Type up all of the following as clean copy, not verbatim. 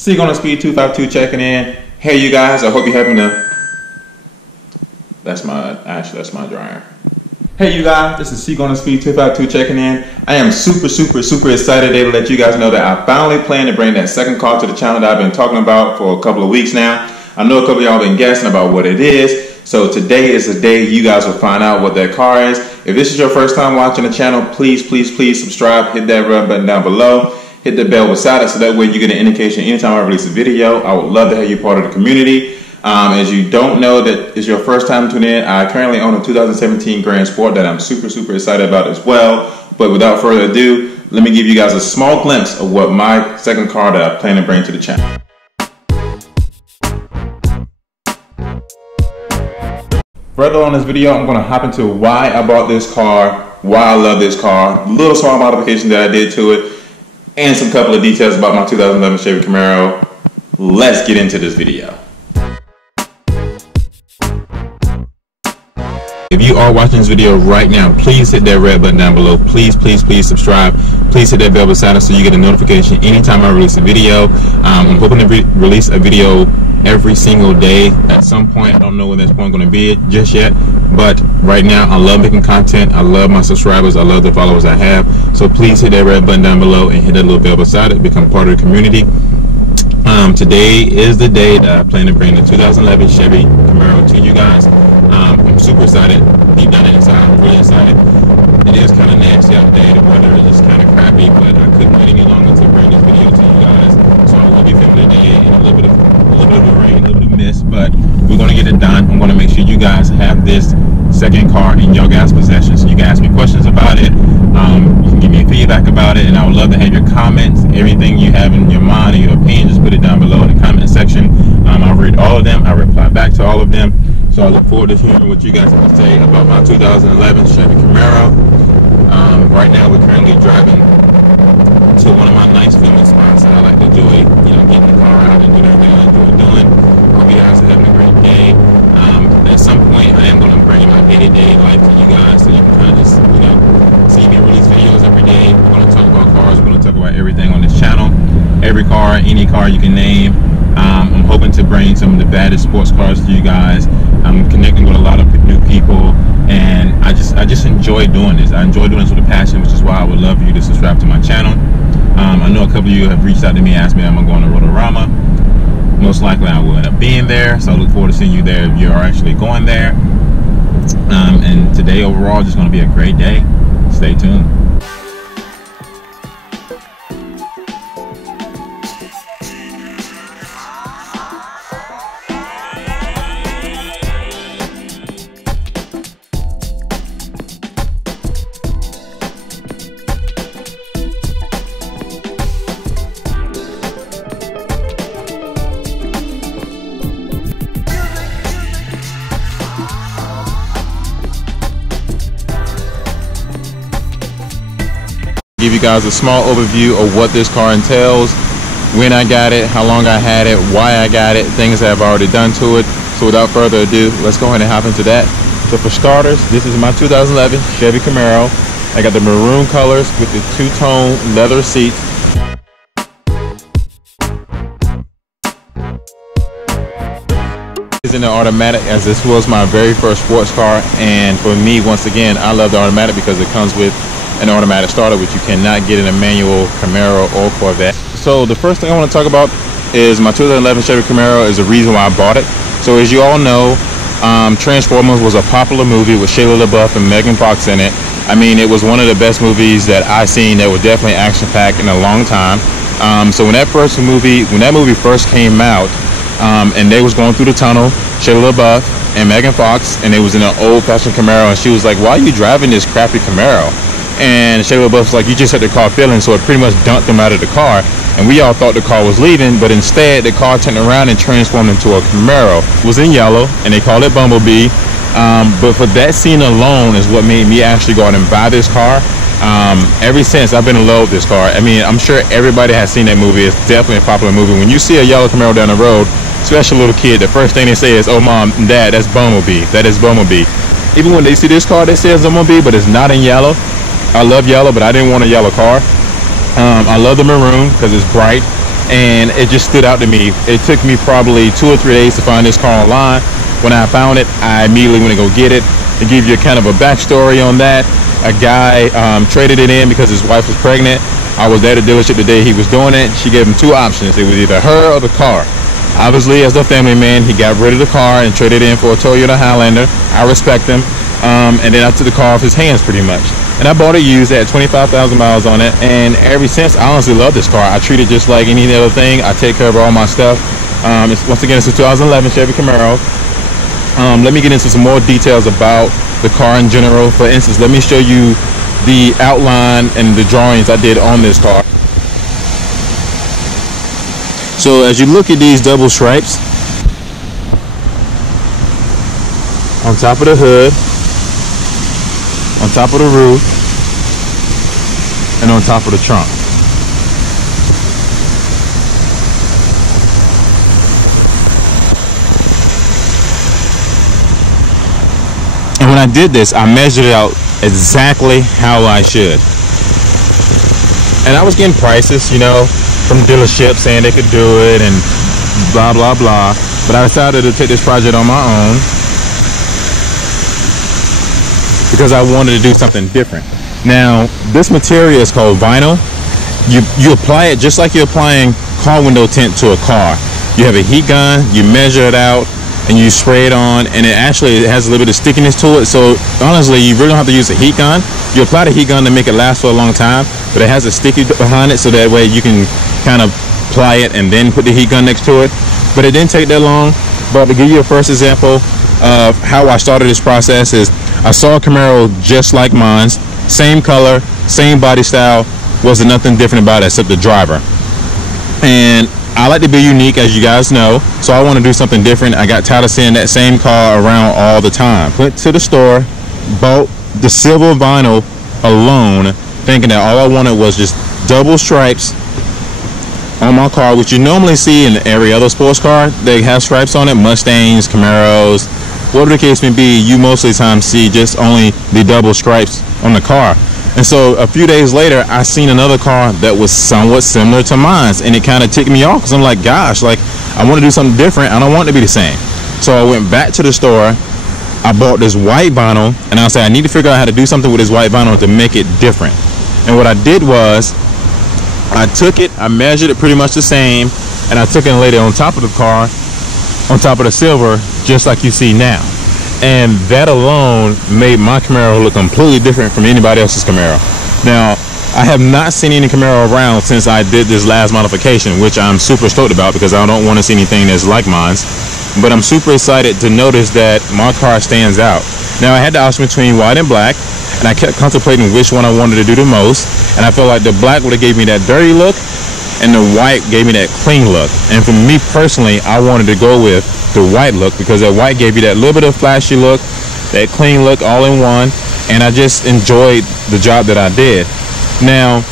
Seek on the Speed 252 checking in. Hey you guys, I hope you're having a... That's my dryer. Hey you guys, this is Seek on the Speed 252 checking in. I am super excited today to let you guys know that I finally plan to bring that second car to the channel that I've been talking about for a couple of weeks now. I know a couple of y'all been guessing about what it is. So today is the day you guys will find out what that car is. If this is your first time watching the channel, please subscribe, hit that red button down below, hit the bell beside it so that way you get an indication anytime I release a video. I would love to have you part of the community. As you don't know that it's your first time tuning in, I currently own a 2017 Grand Sport that I'm super excited about as well. But without further ado, let me give you guys a small glimpse of what my second car that I plan to bring to the channel. Further on this video, I'm going to hop into why I bought this car, why I love this car, little small modifications that I did to it, and some couple of details about my 2011 Chevy Camaro. Let's get into this video. If you are watching this video right now, please hit that red button down below. Please subscribe. Please hit that bell beside it so you get a notification anytime I release a video. I'm hoping to release a video every single day at some point. I don't know when that's point going to be just yet, but right now I love making content. I love my subscribers. I love the followers I have. So please hit that red button down below and hit that little bell beside it. Become part of the community. Today is the day that I plan to bring the 2011 Chevy Camaro to you guys. I'm super excited. Deep down inside, I'm really excited. It is kind of nasty out there. The weather is just kind of crappy, but I couldn't wait any longer to bring this video to you guys. So I will be filming today in a little bit of rain, a little bit of mist, but we're going to get it done. I'm going to make sure you guys have this second car in your guys' possession, so you can ask me questions about it. You can give me feedback about it, and I would love to have your comments. Everything you have in your mind or your opinion, just put it down below in the comment section. I'll read all of them. I reply back to all of them. So I look forward to hearing what you guys have to say about my 2011 Chevy Camaro. Right now we're currently driving to one of my nice filming spots that I like to enjoy, getting the car out and doing everything I enjoy doing. Hope you guys are having a great day. At some point I am going to bring my day-to-day life to you guys so you can kind of just, see me release videos every day. We're going to talk about cars. We're going to talk about everything on this channel. Every car, any car you can name. I'm hoping to bring some of the baddest sports cars to you guys. I'm connecting with a lot of new people, and I just enjoy doing this. I enjoy doing this with a passion, which is why I would love for you to subscribe to my channel. I know a couple of you have reached out to me and asked me am I going to Rotorama. Most likely I will end up being there, so I look forward to seeing you there if you are actually going there. And today overall is just going to be a great day. Stay tuned. Give you guys a small overview of what this car entails, when I got it, how long I had it, why I got it, things that I've already done to it. So without further ado, let's go ahead and hop into that. So for starters, this is my 2011 Chevy Camaro. I got the maroon colors with the two-tone leather seats. It's in the automatic, as this was my very first sports car, and for me, once again, I love the automatic because it comes with an automatic starter, which you cannot get in a manual Camaro or Corvette. So the first thing I want to talk about is my 2011 Chevy Camaro is the reason why I bought it. So as you all know, Transformers was a popular movie with Shia LaBeouf and Megan Fox in it. I mean, it was one of the best movies that I've seen that was definitely action-packed in a long time. So when that movie first came out, and they was going through the tunnel, Shia LaBeouf and Megan Fox, and it was in an old-fashioned Camaro, and she was like, "Why are you driving this crappy Camaro?" And Chevy LaBeouf's like, "You just had the car filling," so it pretty much dumped them out of the car. And we all thought the car was leaving, but instead the car turned around and transformed into a Camaro. It was in yellow, and they called it Bumblebee. But for that scene alone is what made me actually go out and buy this car. Ever since, I've been in love with this car. I mean, I'm sure everybody has seen that movie. It's definitely a popular movie. When you see a yellow Camaro down the road, especially a little kid, the first thing they say is, "Oh, Mom and Dad, that's Bumblebee. That is Bumblebee." Even when they see this car, they say it's Bumblebee, but it's not in yellow. I love yellow, but I didn't want a yellow car. I love the maroon because it's bright. and it just stood out to me. It took me probably 2 or 3 days to find this car online. When I found it, I immediately went to go get it. To give you kind of a backstory on that, a guy traded it in because his wife was pregnant. I was there at the dealership the day he was doing it. She gave him 2 options. It was either her or the car. Obviously, as a family man, he got rid of the car and traded in for a Toyota Highlander. I respect him. And then I took the car off his hands pretty much. And I bought it used. It had 25,000 miles on it. And ever since, I honestly love this car. I treat it just like any other thing. I take care of all my stuff. Once again, it's a 2011 Chevy Camaro. Let me get into some more details about the car in general. For instance, let me show you the outline and the drawings I did on this car. So as you look at these double stripes on top of the hood, on top of the roof, and on top of the trunk. And when I did this, I measured it out exactly how I should. And I was getting prices, you know, from dealerships saying they could do it and blah, blah, blah. But I decided to take this project on my own because I wanted to do something different. Now, this material is called vinyl. You apply it just like you're applying car window tint to a car. You have a heat gun, you measure it out, and you spray it on, and it has a little bit of stickiness to it. So honestly, you really don't have to use a heat gun. You apply the heat gun to make it last for a long time, but it has a sticky behind it, so that way you can kind of apply it and then put the heat gun next to it. But it didn't take that long. But to give you a first example of how I started this process is I saw a Camaro just like mine, same color, same body style, wasn't nothing different about it except the driver. And I like to be unique, as you guys know, so I want to do something different. I got tired of seeing that same car around all the time. Went to the store, bought the silver vinyl alone, thinking that all I wanted was just double stripes on my car, which you normally see in every other sports car. They have stripes on it, Mustangs, Camaros, whatever the case may be. You most of the time see just only the double stripes on the car. And so a few days later, I seen another car that was somewhat similar to mine, and it kind of ticked me off because I'm like, gosh, like, I want to do something different. I don't want it to be the same. So I went back to the store. I bought this white vinyl, and I said, I need to figure out how to do something with this white vinyl to make it different. And what I did was, I took it, I measured it pretty much the same, and I took it and laid it on top of the car, on top of the silver, just like you see now. And that alone made my Camaro look completely different from anybody else's Camaro. Now, I have not seen any Camaro around since I did this last modification, which I'm super stoked about because I don't want to see anything that's like mine. But I'm super excited to notice that my car stands out. Now, I had the option between white and black, and I kept contemplating which one I wanted to do the most. And I felt like the black would have gave me that dirty look, and the white gave me that clean look. And for me personally, I wanted to go with the white look because that white gave you that little bit of flashy look, that clean look all in one, and I just enjoyed the job that I did. Now,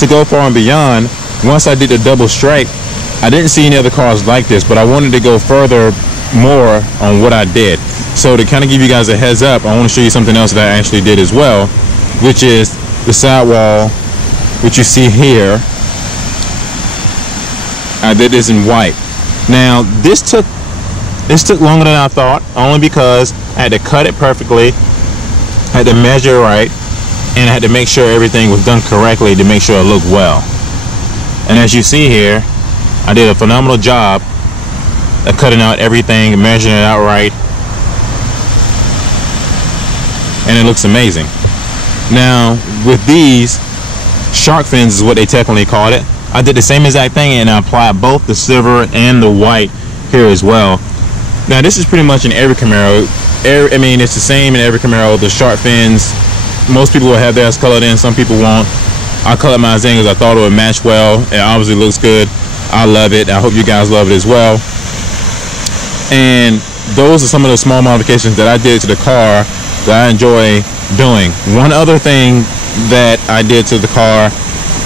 to go far and beyond, once I did the double stripe, I didn't see any other cars like this, but I wanted to go further more on what I did. So to kind of give you guys a heads up, I want to show you something else that I actually did as well, which is the sidewall, which you see here. I did this in white. Now, this took longer than I thought, only because I had to cut it perfectly, I had to measure it right, and I had to make sure everything was done correctly to make sure it looked well. And as you see here, I did a phenomenal job of cutting out everything, measuring it out right, and it looks amazing. Now, with these, shark fins is what they technically called it. I did the same exact thing, and I applied both the silver and the white here as well. Now, this is pretty much in every Camaro. I mean, it's the same in every Camaro. The shark fins, most people will have theirs colored in, some people won't. I colored mine in because I thought it would match well. It obviously looks good. I love it. I hope you guys love it as well. And those are some of the small modifications that I did to the car that I enjoy doing. One other thing that I did to the car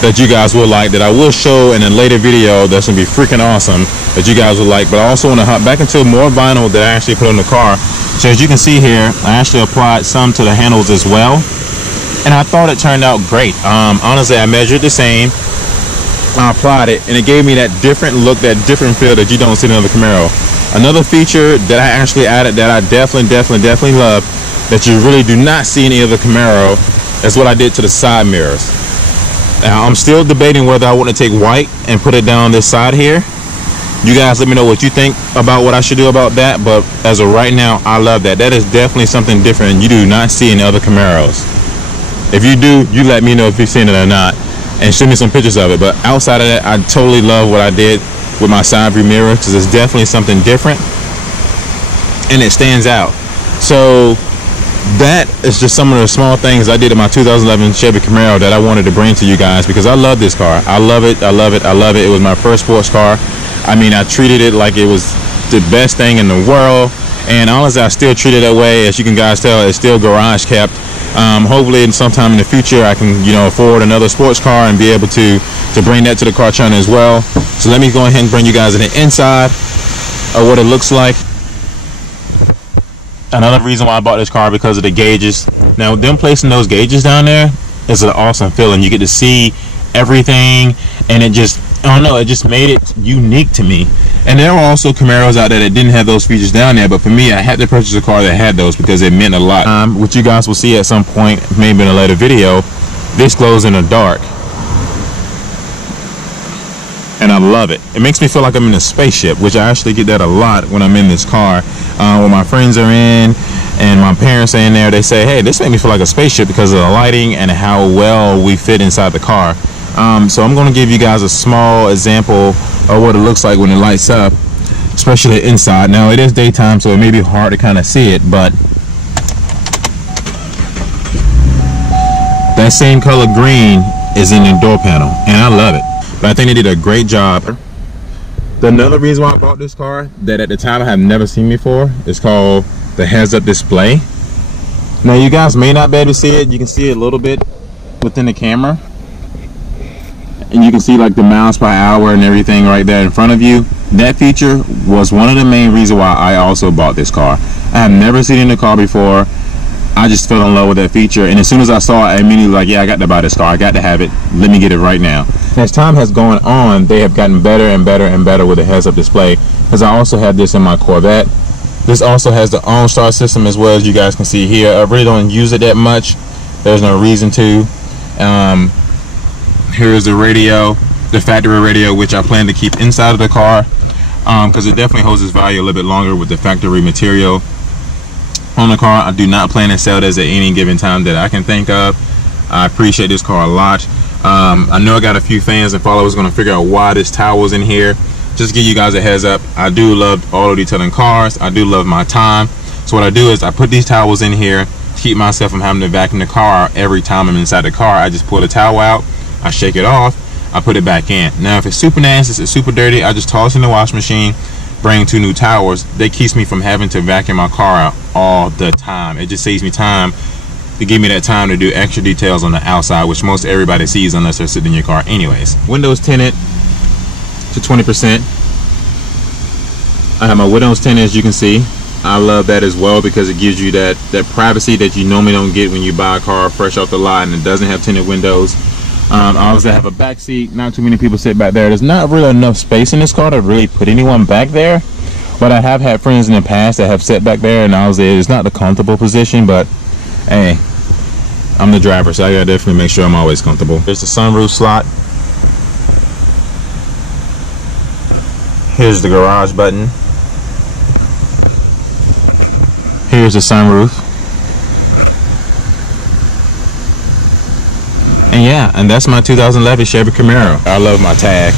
that you guys will like, that I will show in a later video, that's gonna be freaking awesome, that you guys will like. But I also want to hop back into more vinyl that I actually put on the car. So as you can see here, I actually applied some to the handles as well, and I thought it turned out great. Honestly, I measured the same, I applied it, and it gave me that different look, that different feel that you don't see in another Camaro. Another feature that I actually added that I definitely love, that you really do not see in any other Camaro, is what I did to the side mirrors. Now I'm still debating whether I want to take white and put it down this side here. You guys let me know what you think about what I should do about that, but as of right now, I love that. That is definitely something different you do not see in other Camaros. If you do, you let me know if you've seen it or not, and show me some pictures of it. But outside of that, I totally love what I did with my side view mirror, because it's definitely something different and it stands out. So that is just some of the small things I did in my 2011 Chevy Camaro that I wanted to bring to you guys, because I love this car. I love it. It was my first sports car. I mean, I treated it like it was the best thing in the world, and honestly, I still treat it that way. As you can guys tell, it's still garage kept. Hopefully sometime in the future I can, you know, afford another sports car and be able to bring that to the car channel as well. So let me go ahead and bring you guys to the inside of what it looks like. Another reason why I bought this car, because of the gauges. Now, them placing those gauges down there is an awesome feeling. You get to see everything, and it just, I don't know, it just made it unique to me. And there were also Camaros out there that didn't have those features down there, but for me, I had to purchase a car that had those because it meant a lot. Which you guys will see at some point, maybe in a later video, this glows in the dark, and I love it. It makes me feel like I'm in a spaceship, which I actually get that a lot when I'm in this car. When my friends are in and my parents are in there, they say, hey, this makes me feel like a spaceship because of the lighting and how well we fit inside the car. So I'm going to give you guys a small example of what it looks like when it lights up, especially inside. Now, it is daytime, so it may be hard to kind of see it, but that same color green is in the door panel, and I love it. But I think they did a great job. Another reason why I bought this car that at the time I have never seen before is called the heads-up display. Now, you guys may not be able to see it. You can see it a little bit within the camera, and you can see like the miles per hour and everything right there in front of you. That feature was one of the main reasons why I also bought this car. I have never seen it in a car before. I just fell in love with that feature, and as soon as I saw it, I immediately like, yeah, I got to buy this car. I got to have it. Let me get it right now. As time has gone on, they have gotten better and better with the heads-up display, because I also have this in my Corvette. This also has the OnStar system as well, as you guys can see here. I really don't use it that much. There's no reason to. Here's the radio, the factory radio, which I plan to keep inside of the car, because it definitely holds its value a little bit longer with the factory material on the car. I do not plan to sell this at any given time that I can think of. I appreciate this car a lot. I know I got a few fans and followers going to figure out why this towel's in here. Just to give you guys a heads up, I do love auto detailing cars. I do love my time. So what I do is I put these towels in here to keep myself from having to vacuum the car every time I'm inside the car. I just pull the towel out, I shake it off, I put it back in. Now, if it's super nasty, it's super dirty, I just toss it in the wash machine, bring 2 new towels. That keeps me from having to vacuum my car out all the time. It just saves me time to give me that time to do extra details on the outside, which most everybody sees unless they're sitting in your car anyways. Windows tinted to 20%. I have my windows tinted, as you can see. I love that as well, because it gives you that privacy that you normally don't get when you buy a car fresh off the lot and it doesn't have tinted windows. I also have a back seat. Not too many people sit back there. There's not really enough space in this car to really put anyone back there, but I have had friends in the past that have sat back there, and honestly, it's not the comfortable position, but hey, I'm the driver, so I gotta definitely make sure I'm always comfortable. There's the sunroof slot. Here's the garage button. Here's the sunroof. And yeah, and that's my 2011 Chevy Camaro. I love my tag,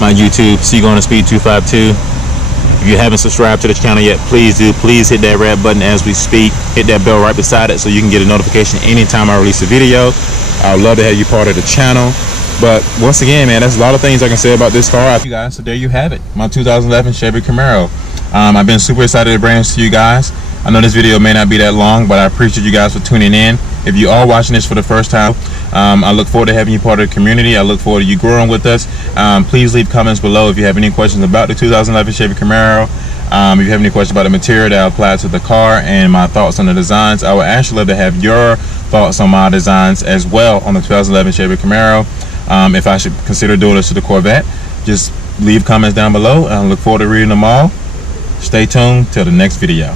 my YouTube, Seagoing the Speed 252. If you haven't subscribed to the channel yet, please do. Please hit that red button as we speak. Hit that bell right beside it so you can get a notification anytime I release a video. I would love to have you part of the channel. But once again, man, there's a lot of things I can say about this car. You guys, so there you have it, my 2011 Chevy Camaro. I've been super excited to bring this to you guys. I know this video may not be that long, but I appreciate you guys for tuning in. If you are watching this for the first time, I look forward to having you part of the community. I look forward to you growing with us. Please leave comments below if you have any questions about the 2011 Chevy Camaro. If you have any questions about the material that applies to the car and my thoughts on the designs, I would actually love to have your thoughts on my designs as well on the 2011 Chevy Camaro. if I should consider doing this to the Corvette. Just leave comments down below, and I look forward to reading them all. Stay tuned till the next video.